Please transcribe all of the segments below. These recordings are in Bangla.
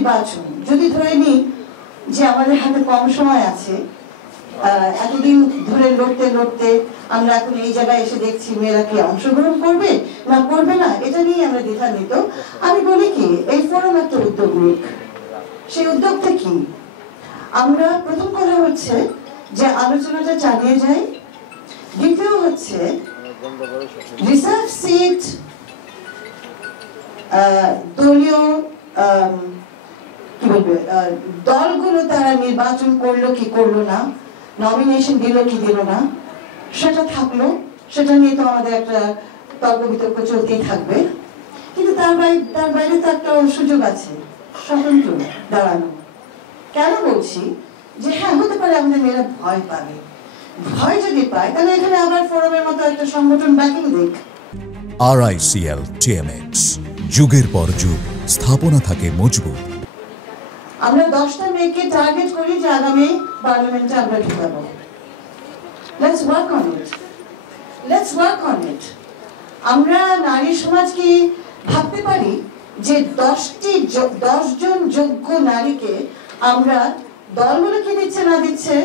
নির্বাচন যদি ধরে নিই যে আমাদের হাতে কম সময় আছে, এতদিন ধরে লড়তে লড়তে আমরা এখন এই জায়গায় এসে দেখছি মেয়েরা কি অংশগ্রহণ করবে না করবে না, এটা নিয়ে আমরা দ্বিধান্বিত। আমি বলি কি, এই ফোরাম একটা উদ্যোগ নিক। সেই উদ্যোগটা কি? আমরা প্রথম কথা হচ্ছে যে আলোচনাটা চালিয়ে যাই। দ্বিতীয় হচ্ছে রিসার্ভ সিট দলীয় কি বলবে দলগুলো তারা নির্বাচন করলো কি করলো না, নমিনেশন দিল কি দিল না, সেটা থাকলো, সেটা নিয়ে তো আমাদের একটা তর্ক বিতর্ক চলতেই থাকবে। কিন্তু তার বাইরে তো একটা সুযোগ আছে স্বতন্ত্র দাঁড়ানো। কেন বলছি যে হ্যাঁ হতে পারে আমাদের মেয়েরা ভয় পাবে, ভয় যদি পায় তাহলে এখানে আবার ফোরামের মতো একটা সংগঠন ব্যাকিং দিক। RICL TMX, যুগের পর যুগ স্থাপনা থাকে মজবুত। আমরা 10টা মেয়েকে টার্গেট করি যে আগামী পার্লামেন্টে আমরা ঢুকাবো। Let's work on it, let's work on it. আমরা নারী সমাজ কি ভাবতে পারি যে 10 জন যোগ্য নারীকে আমরা দলগুলো কি দিচ্ছে না দিচ্ছে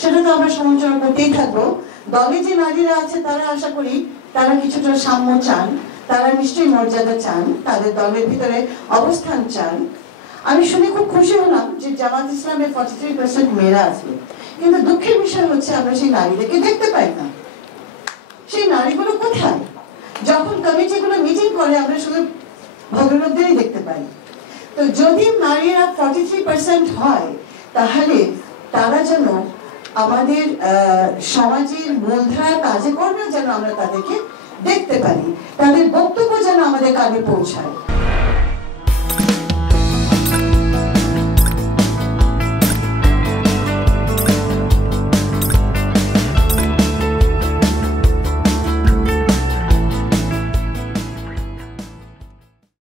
সেটা তো আমরা সমালোচনা করতেই থাকবো। দলে যে নারীরা আছে তারা আশা করি তারা কিছুটা সাম্য চান, তারা নিশ্চয়ই মর্যাদা চান, তাদের দলের ভিতরে অবস্থান চান। আমি শুনে খুব খুশি হলাম যে জামাত ইসলামের 43% মেয়েরা আছে, কিন্তু দুঃখের বিষয় হচ্ছে আমরা সেই নারীদেরকে দেখতে পাই না। সেই নারীগুলো কোথায়? যখন কমিটিগুলো মিটিং করে আমরা শুধু ভদ্রলোকদেরই দেখতে পাই। তো যদি নারীরা 43% হয় তাহলে তারা যেন আমাদের সমাজের মূলধারার কাজে কর্মে যেন আমরা তাদেরকে দেখতে পারি, তাদের বক্তব্য যেন আমাদের কানে পৌঁছায়।